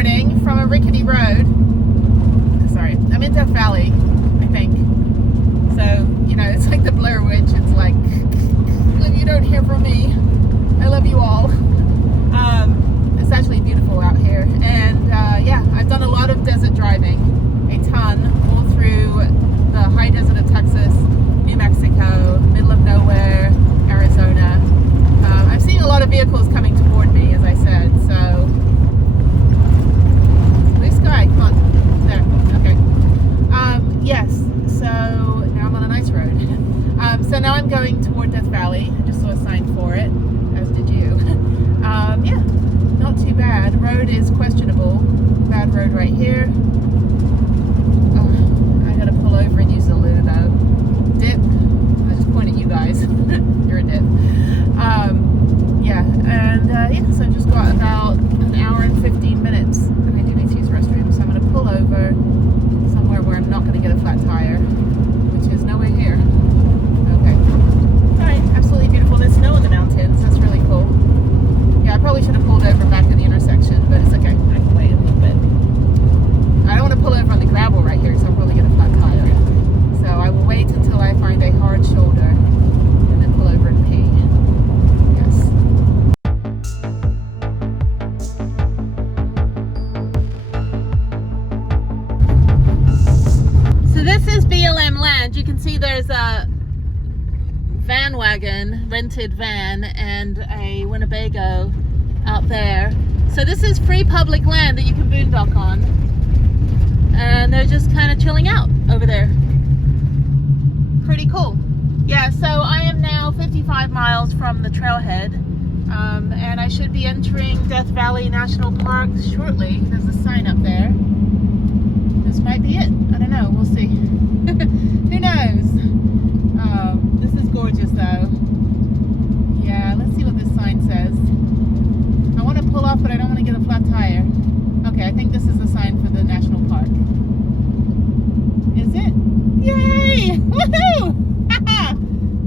morning from a rickety road. Sorry, I'm in Death Valley, I think. So, you know, it's like the Blair Witch. It's like, if you don't hear from me, I love you all. It's actually beautiful out here. And yeah, I've done a lot of desert driving, a ton, all through the high desert of Texas, New Mexico, middle of nowhere, Arizona. I've seen a lot of vehicles coming toward me, as I said, so blue sky, come on, there, okay. Yes, so now I'm on a nice road. So now I'm going toward Death Valley. I just saw a sign for it, as did you. Yeah, not too bad. Road is questionable. Bad road right here. I gotta pull over and use the loo though. Dip. I just point at you guys. You're a dip. Yeah, and yeah, so I've just got about an hour and 15 minutes, and I do need to use the restroom, so I'm going to pull over somewhere where I'm not going to get a flat tire, which is nowhere here. Okay. Alright, absolutely beautiful. There's snow in the mountains. That's really cool. Yeah, I probably should have pulled over back at the intersection, but it's okay. I can wait a little bit. I don't want to pull over on the gravel right here, so I'll probably get a flat tire. So I will wait until I find a hard shoulder, and then pull over and pee. So this is BLM land. You can see there's a van wagon, rented van, and a Winnebago out there. So this is free public land that you can boondock on. And they're just kind of chilling out over there. Pretty cool. Yeah, so I am now 55 miles from the trailhead. And I should be entering Death Valley National Park shortly. There's a sign up there. This might be it. I don't know. We'll see. Who knows? This is gorgeous though. Yeah, let's see what this sign says. I want to pull off, but I don't want to get a flat tire. Okay, I think this is the sign for the national park. Is it? Yay! Woohoo!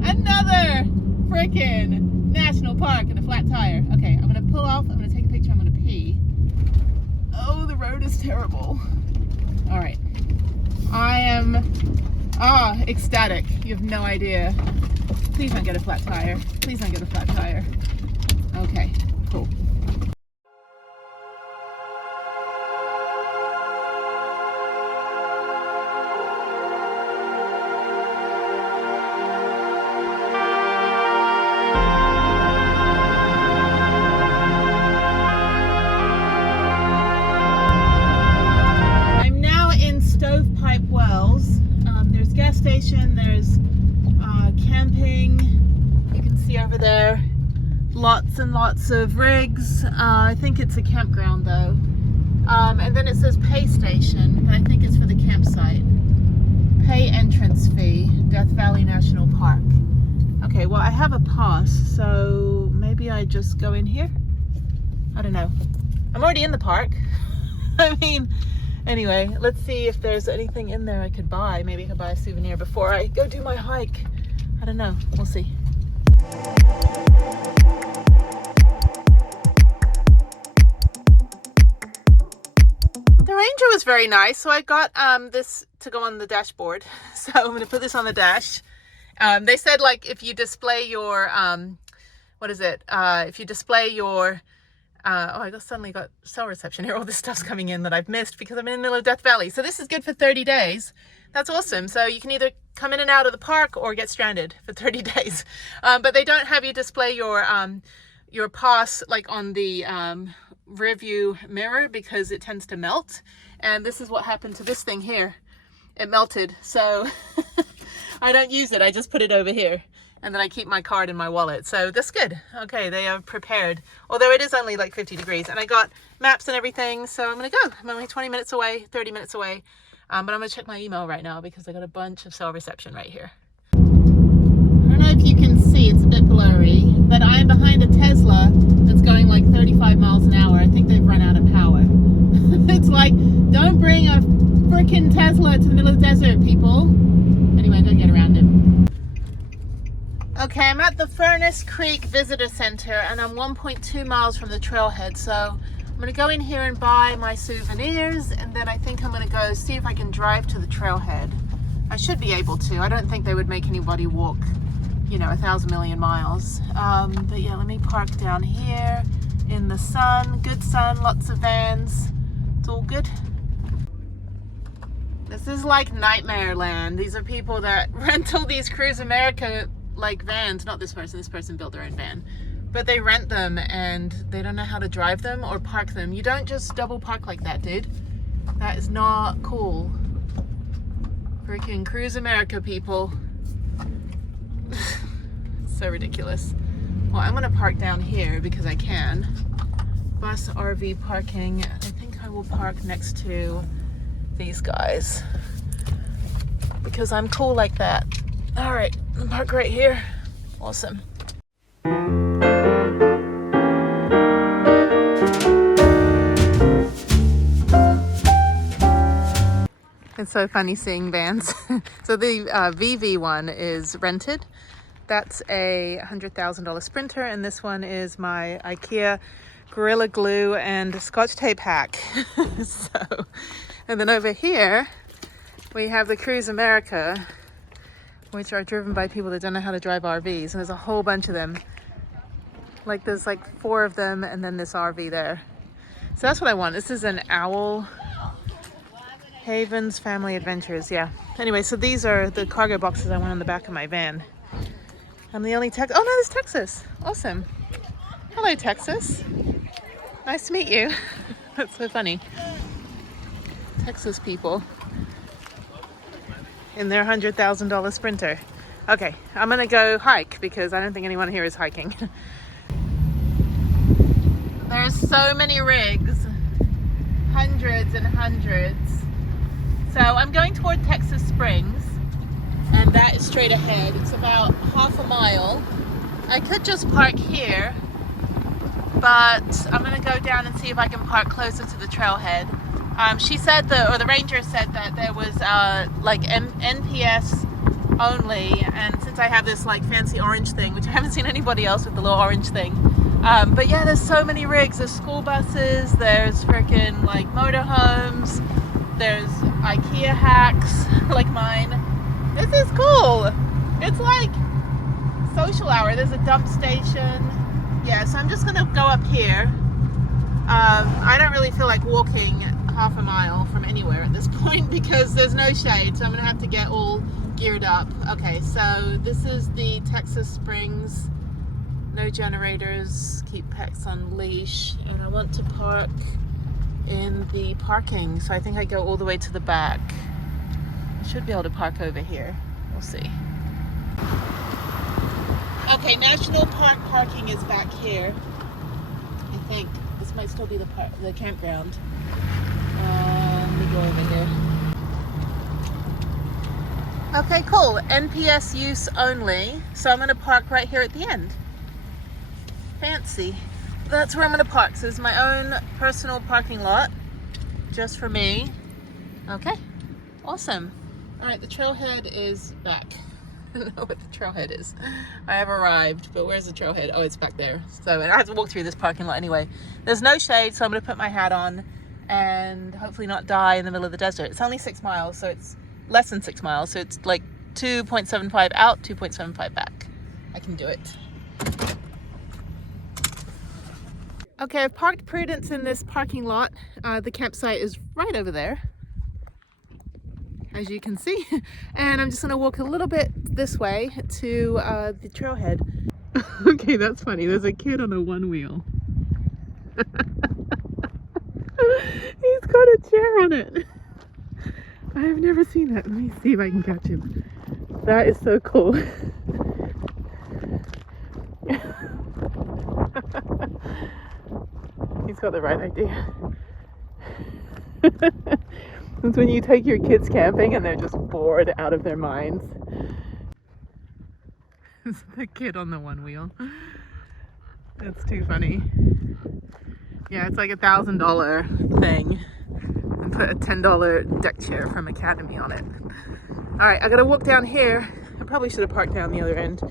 Another frickin' national park and a flat tire. Okay, I'm going to pull off. I'm going to take a picture. I'm going to pee. Oh, the road is terrible. All right, I am ecstatic. You have no idea. Please don't get a flat tire. Please don't get a flat tire. Okay, cool. Station, there's camping, you can see over there lots and lots of rigs. I think it's a campground though, and then it says pay station, but I think it's for the campsite. Pay entrance fee, Death Valley National Park. Okay, well I have a pass, so maybe I just go in here. I don't know, I'm already in the park. I mean, anyway, let's see if there's anything in there I could buy. Maybe I could buy a souvenir before I go do my hike. I don't know. We'll see. The Ranger was very nice. So I got this to go on the dashboard. So I'm going to put this on the dash. They said, like, if you display your, what is it? If you display your... oh, I suddenly got cell reception here. All this stuff's coming in that I've missed because I'm in the middle of Death Valley. So this is good for 30 days. That's awesome. So you can either come in and out of the park or get stranded for 30 days. But they don't have you display your pass like on the rear view mirror because it tends to melt. And this is what happened to this thing here. It melted. So I don't use it. I just put it over here. And then I keep my card in my wallet. So that's good. Okay, they are prepared. Although it is only like 50 degrees. And I got maps and everything. So I'm going to go. I'm only 20 minutes away, 30 minutes away. But I'm going to check my email right now because I got a bunch of cell reception right here. I don't know if you can see. It's a bit blurry. But I am behind a Tesla that's going like 35 miles an hour. I think they've run out of power. It's like, don't bring a freaking Tesla to the middle of the desert, people. Anyway, I'm going to get around him. Okay, I'm at the Furnace Creek Visitor Center and I'm 1.2 miles from the trailhead, so I'm gonna go in here and buy my souvenirs, and then I think I'm gonna go see if I can drive to the trailhead. I should be able to. I don't think they would make anybody walk, you know, 1,000 million miles. But yeah, let me park down here in the sun. Good sun, lots of vans. It's all good. This is like nightmare land. These are people that rent all these Cruise America like vans. Not this person built their own van. But they rent them and they don't know how to drive them or park them. You don't just double park like that, dude. That is not cool. Freaking Cruise America people. So ridiculous. Well, I'm gonna park down here because I can. Bus, RV parking. I think I will park next to these guys because I'm cool like that. All right, I'll park right here. Awesome. It's so funny seeing vans. So the VV one is rented. That's a $100,000 Sprinter, and this one is my IKEA Gorilla Glue and Scotch tape hack. So, and then over here we have the Cruise America, which are driven by people that don't know how to drive RVs, and there's a whole bunch of them. Like there's like 4 of them, and then this RV there. So that's what I want. This is an Owl Havens Family Adventures, yeah. Anyway, so these are the cargo boxes I want on the back of my van. I'm the only oh no, there's Texas. Awesome. Hello, Texas. Nice to meet you. That's so funny. Texas people in their $100,000 Sprinter. Okay, I'm gonna go hike because I don't think anyone here is hiking. There's so many rigs, hundreds and hundreds. So I'm going toward Texas Springs, and that is straight ahead. It's about half a mile. I could just park here, but I'm gonna go down and see if I can park closer to the trailhead. She said or the ranger said that there was like NPS only, and since I have this like fancy orange thing, which I haven't seen anybody else with the little orange thing. But yeah, there's so many rigs. There's school buses, there's freaking like motorhomes, there's IKEA hacks like mine. This is cool. It's like social hour. There's a dump station. Yeah, so I'm just gonna go up here. I don't really feel like walking half a mile from anywhere at this point because there's no shade, so I'm gonna have to get all geared up. Okay, so this is the Texas Springs. No generators, keep pets on leash, and I want to park in the parking, so I think I go all the way to the back. I should be able to park over here. We'll see. Okay, National Park parking is back here. I think this might still be the campground. Let me go over here. Okay, cool. NPS use only. So I'm going to park right here at the end. Fancy. That's where I'm going to park. So this is my own personal parking lot, just for me. Okay, awesome. All right, the trailhead is back. I don't know what the trailhead is. I have arrived, but where's the trailhead? Oh, it's back there. So and I have to walk through this parking lot anyway. There's no shade, so I'm going to put my hat on and hopefully not die in the middle of the desert. It's only 6 miles, so it's less than 6 miles. So it's like 2.75 out, 2.75 back. I can do it. Okay, I've parked Prudence in this parking lot. The campsite is right over there, as you can see. And I'm just gonna walk a little bit this way to the trailhead. Okay, that's funny. There's a kid on a one wheel. He's got a chair on it. I've never seen that. Let me see if I can catch him. That is so cool. He's got the right idea. It's when you take your kids camping and they're just bored out of their minds. It's the kid on the one wheel. That's too funny. Yeah, it's like $1,000 thing. And put a $10 deck chair from Academy on it. Alright, I gotta walk down here. I probably should have parked down the other end.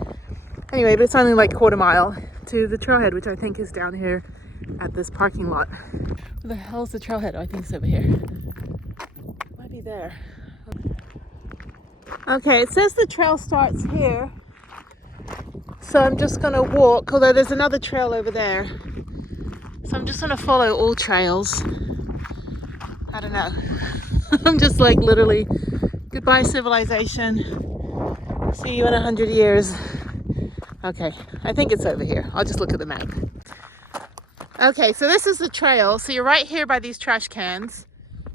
Anyway, but it's only like a quarter mile to the trailhead, which I think is down here at this parking lot. Where the hell's the trailhead? Oh, I think it's over here. Might be there. Okay, it says the trail starts here. So I'm just gonna walk, although there's another trail over there. So I'm just gonna follow all trails. I don't know. I'm just like literally, goodbye civilization. See you in 100 years. Okay, I think it's over here. I'll just look at the map. Okay, so this is the trail. So you're right here by these trash cans,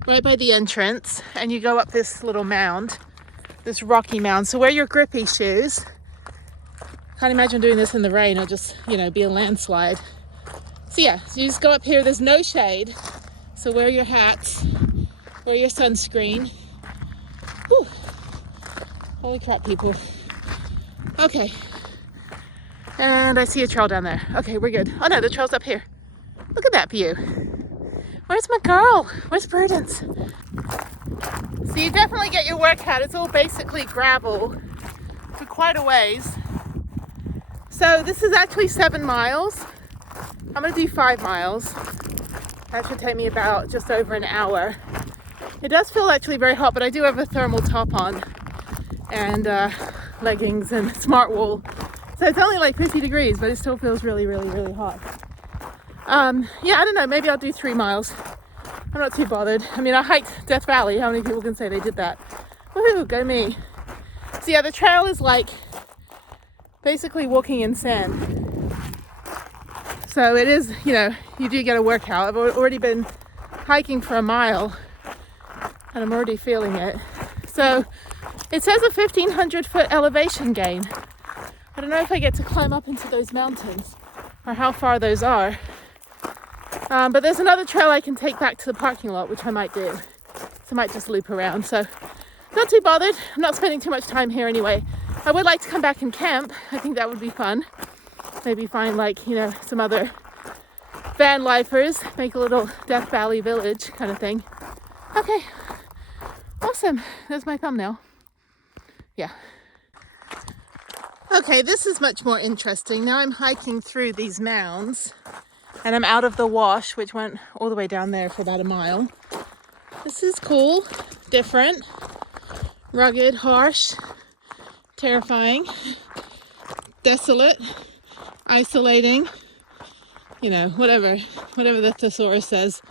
right by the entrance, and you go up this little mound, this rocky mound. So wear your grippy shoes. Can't imagine doing this in the rain. It'll just, you know, be a landslide. So yeah, so you just go up here. There's no shade. So wear your hats, wear your sunscreen. Whew. Holy crap, people. Okay. And I see a trail down there. Okay, we're good. Oh no, the trail's up here. Look at that view. Where's my girl? Where's Prudence? So you definitely get your workout. It's all basically gravel for quite a ways. So this is actually 7 miles. I'm gonna do 5 miles. That should take me about just over an hour. It does feel actually very hot, but I do have a thermal top on and leggings and smart wool. So it's only like 50 degrees, but it still feels really, really, really hot. Yeah, I don't know, maybe I'll do 3 miles. I'm not too bothered. I mean, I hiked Death Valley. How many people can say they did that? Woohoo, go me. So yeah, the trail is like basically walking in sand. So it is, you know, you do get a workout. I've already been hiking for a mile and I'm already feeling it. So it says a 1,500 foot elevation gain. I don't know if I get to climb up into those mountains or how far those are. But there's another trail I can take back to the parking lot, which I might do. So I might just loop around. So not too bothered. I'm not spending too much time here anyway. I would like to come back and camp. I think that would be fun. Maybe find like, you know, some other van lifers, make a little Death Valley village kind of thing. Okay, awesome. There's my thumbnail. Yeah. Okay, this is much more interesting. Now I'm hiking through these mounds and I'm out of the wash, which went all the way down there for about a mile. This is cool, different, rugged, harsh, terrifying, desolate, isolating, you know, whatever the thesaurus says.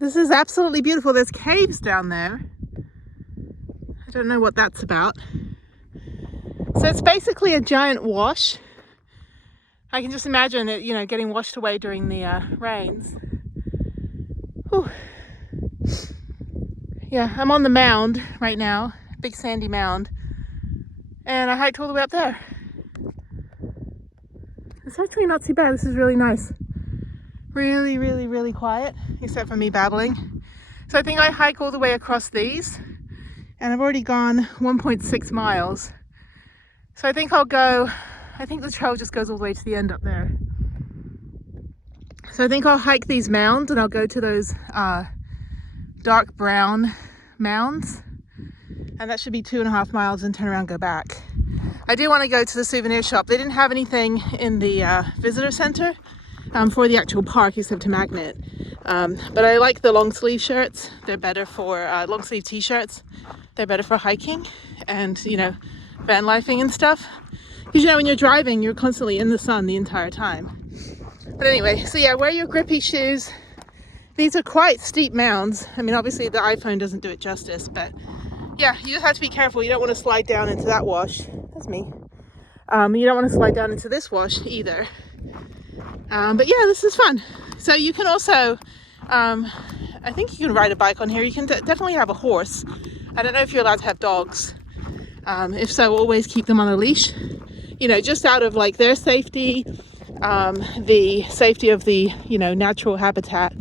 This is absolutely beautiful. There's caves down there. I don't know what that's about. So it's basically a giant wash. I can just imagine it, you know, getting washed away during the rains. Whew. Yeah, I'm on the mound right now, big sandy mound, and I hiked all the way up there. It's actually not too bad. This is really nice. Really, really, really quiet, except for me babbling. So I think I hike all the way across these, and I've already gone 1.6 miles. So I think I'll go, I think the trail just goes all the way to the end up there. So I think I'll hike these mounds and I'll go to those dark brown mounds, and that should be 2.5 miles, and turn around and go back. I do want to go to the souvenir shop. They didn't have anything in the visitor center for the actual park except a magnet. But I like the long sleeve shirts. They're better for long sleeve t-shirts. They're better for hiking and, you know, van lifing and stuff. Because, you know, when you're driving, you're constantly in the sun the entire time. But anyway, so yeah, wear your grippy shoes. These are quite steep mounds. I mean, obviously the iPhone doesn't do it justice, but yeah, you just have to be careful. You don't want to slide down into that wash. That's me. You don't want to slide down into this wash either. But yeah, this is fun. So you can also, I think you can ride a bike on here. You can definitely have a horse. I don't know if you're allowed to have dogs. If so, always keep them on a leash. You know, just out of like their safety, the safety of the, you know, natural habitat,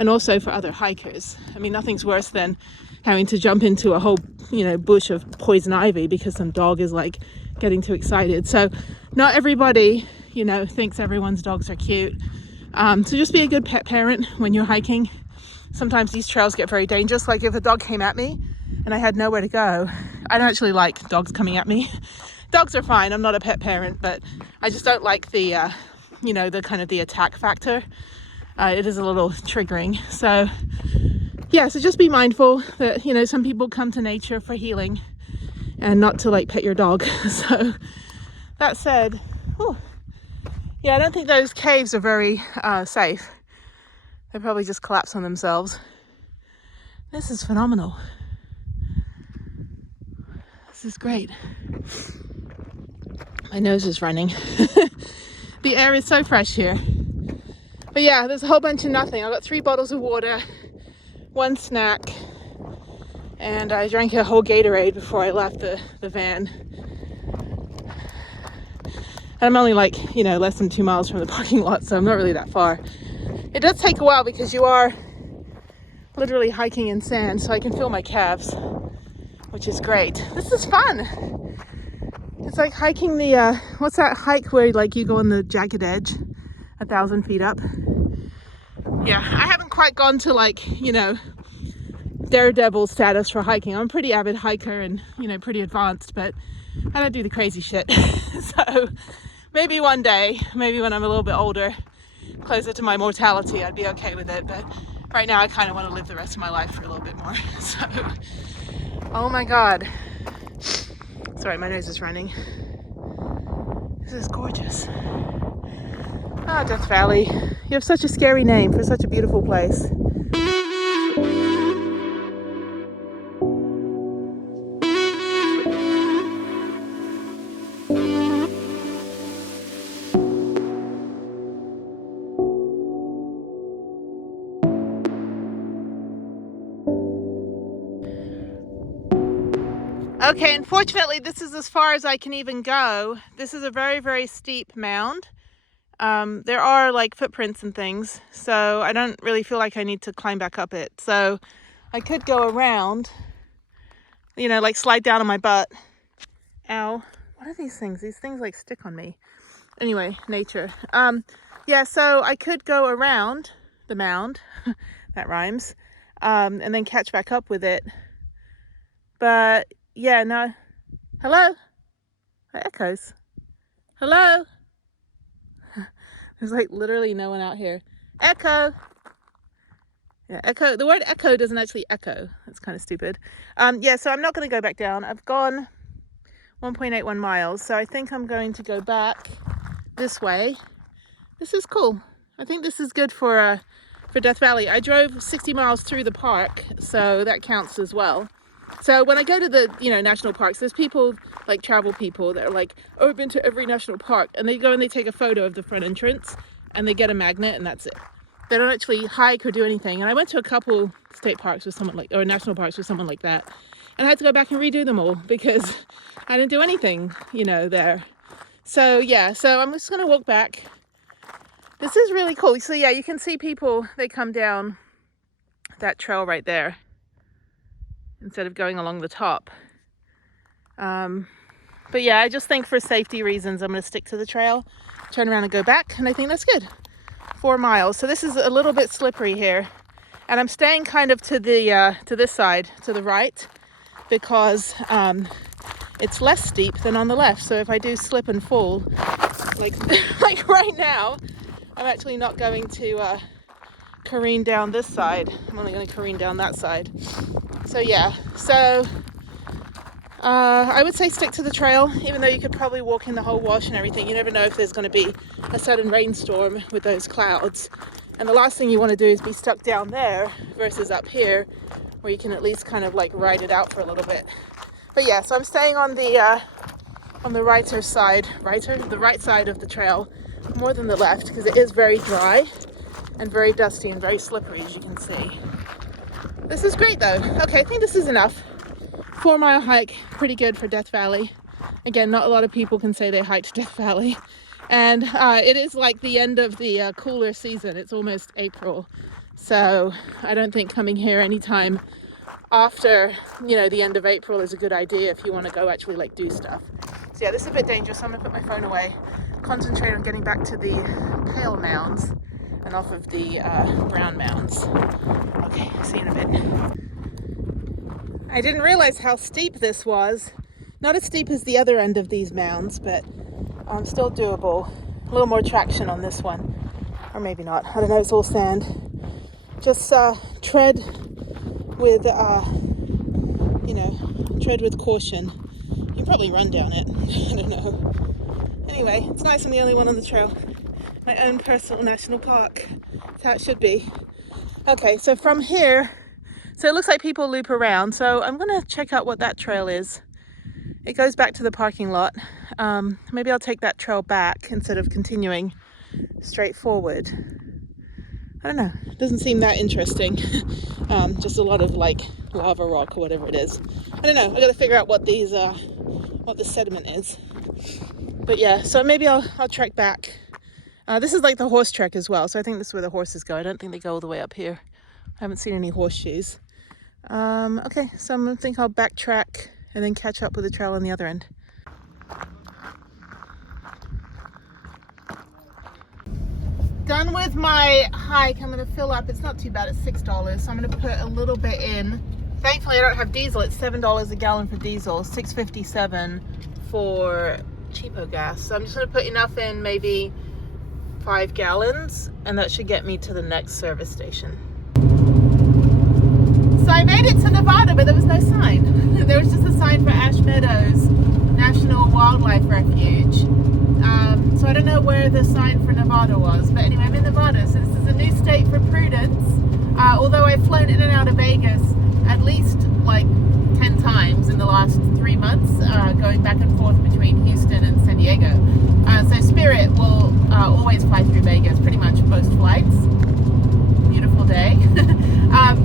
and also for other hikers. I mean, nothing's worse than having to jump into a whole, you know, bush of poison ivy because some dog is like getting too excited. So not everybody, you know, thinks everyone's dogs are cute. So just be a good pet parent when you're hiking. Sometimes these trails get very dangerous. Like if a dog came at me and I had nowhere to go, I don't actually like dogs coming at me. Dogs are fine. I'm not a pet parent, but I just don't like the, you know, the kind of the attack factor. It is a little triggering. So yeah, so just be mindful that, you know, some people come to nature for healing and not to like pet your dog. So that said, whew, yeah, I don't think those caves are very safe. They probably just collapse on themselves. This is phenomenal. This is great. My nose is running. The air is so fresh here. But yeah, there's a whole bunch of nothing. I got 3 bottles of water, 1 snack, and I drank a whole Gatorade before I left the van. And I'm only like, you know, less than 2 miles from the parking lot, so I'm not really that far. It does take a while because you are literally hiking in sand, so I can feel my calves, which is great. This is fun. It's like hiking the, what's that hike where like you go on the jagged edge 1,000 feet up? Yeah, I haven't quite gone to like, you know, daredevil status for hiking. I'm a pretty avid hiker and, you know, pretty advanced, but I don't do the crazy shit. So maybe one day, maybe when I'm a little bit older, closer to my mortality, I'd be okay with it. But right now I kind of want to live the rest of my life for a little bit more. So, oh my God. Sorry, my nose is running. This is gorgeous. Ah, Death Valley. You have such a scary name for such a beautiful place. Okay, unfortunately, this is as far as I can even go. This is a very, very steep mound. There are like footprints and things, so I don't really feel like I need to climb back up it. So I could go around, you know, like slide down on my butt. Ow. What are these things? These things like stick on me. Anyway, nature. Yeah, so I could go around the mound, that rhymes, and then catch back up with it. But yeah, no. Hello? It echoes. Hello? There's like literally no one out here. Echo. Yeah, echo. The word echo doesn't actually echo. That's kind of stupid. Yeah, so I'm not going to go back down. I've gone 1.81 miles, so I think I'm going to go back this way. This is cool. I think this is good for Death Valley. I drove 60 miles through the park, so that counts as well. So when I go to the, you know, national parks, there's people, like travel people that are like, oh, I've been to every national park. And they go and they take a photo of the front entrance and they get a magnet and that's it. They don't actually hike or do anything. And I went to a couple state parks with someone like, or national parks with someone like that. And I had to go back and redo them all because I didn't do anything, you know, there. So yeah, so I'm just going to walk back. This is really cool. So yeah, you can see people, they come down that trail right there, instead of going along the top. But yeah, I just think for safety reasons, I'm going to stick to the trail, turn around and go back. And I think that's good. 4 miles. So this is a little bit slippery here. And I'm staying kind of to the, to this side, to the right, because it's less steep than on the left. So if I do slip and fall, like, like right now, I'm actually not going to careen down this side. I'm only going to careen down that side. So yeah, so I would say stick to the trail, even though you could probably walk in the whole wash and everything. You never know if there's going to be a sudden rainstorm with those clouds. And the last thing you want to do is be stuck down there versus up here, where you can at least kind of like ride it out for a little bit. But yeah, so I'm staying on the right side of the trail more than the left, because it is very dry and very dusty and very slippery, as you can see. This is great though. Okay, I think this is enough. 4 mile hike, pretty good for Death Valley. Again, not a lot of people can say they hiked Death Valley. And it is like the end of the cooler season. It's almost April. So I don't think coming here anytime after, you know, the end of April is a good idea if you want to go actually like do stuff. So yeah, this is a bit dangerous, so I'm gonna put my phone away, concentrate on getting back to the pale mounds and off of the brown mounds. Okay, see you in a bit. I didn't realize how steep this was. Not as steep as the other end of these mounds, but still doable. A little more traction on this one, or maybe not. I don't know, it's all sand. Just tread with, you know, tread with caution. You can probably run down it. I don't know. Anyway, it's nice I'm the only one on the trail. My own personal national park. That's how it should be. Okay, so from here, so it looks like people loop around. So I'm gonna check out what that trail is. It goes back to the parking lot. Maybe I'll take that trail back instead of continuing straight forward. I don't know, it doesn't seem that interesting. Just a lot of like lava rock or whatever it is. I don't know, I gotta figure out what these, what the sediment is. But yeah, so maybe I'll trek back. This is like the horse trek as well, so I think this is where the horses go. I don't think they go all the way up here. I haven't seen any horseshoes. Okay, so I think I'll backtrack and then catch up with the trail on the other end. Done with my hike. I'm going to fill up. It's not too bad. It's $6, so I'm going to put a little bit in. Thankfully, I don't have diesel. It's $7 a gallon for diesel, $6.57 for cheapo gas. So I'm just going to put enough in, maybe 5 gallons, and that should get me to the next service station. So I made it to Nevada, but there was no sign. There was just a sign for Ash Meadows National Wildlife Refuge. So I don't know where the sign for Nevada was, but anyway, I'm in Nevada, so this is a new state for Prudence. Although I've flown in and out of Vegas at least like 10 times in the last 3 months, going back and forth between Houston and San Diego. So Spirit will always fly through Vegas, pretty much most flights. Beautiful day.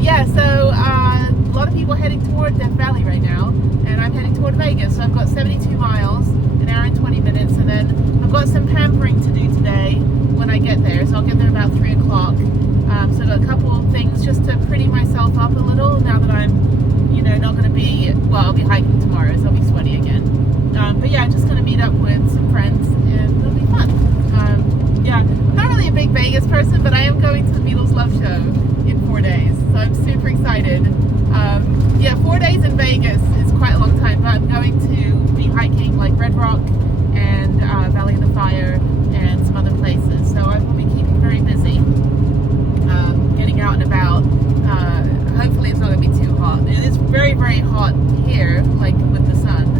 Yeah, so a lot of people heading toward Death Valley right now, and I'm heading toward Vegas. So I've got 72 miles, an hour and 20 minutes, and then I've got some pampering to do today when I get there. So I'll get there about 3 o'clock. So I've got a couple of things just to pretty myself up a little now that I'm, you know, not going to be, well, I'll be hiking tomorrow, so I'll be sweaty again. But yeah, I'm just going to meet up with some friends, and it'll be fun. Yeah, I'm not really a big Vegas person, but I am going to the Beatles Love Show in 4 days, so I'm super excited. Yeah, 4 days in Vegas is quite a long time, but I'm going to be hiking like Red Rock and Valley of the Fire and some other places, so I will be keeping very busy, getting out and about. Hopefully it's not going to be too hot. It is very, very hot here, like with the sun.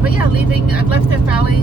But yeah, I've left Death Valley.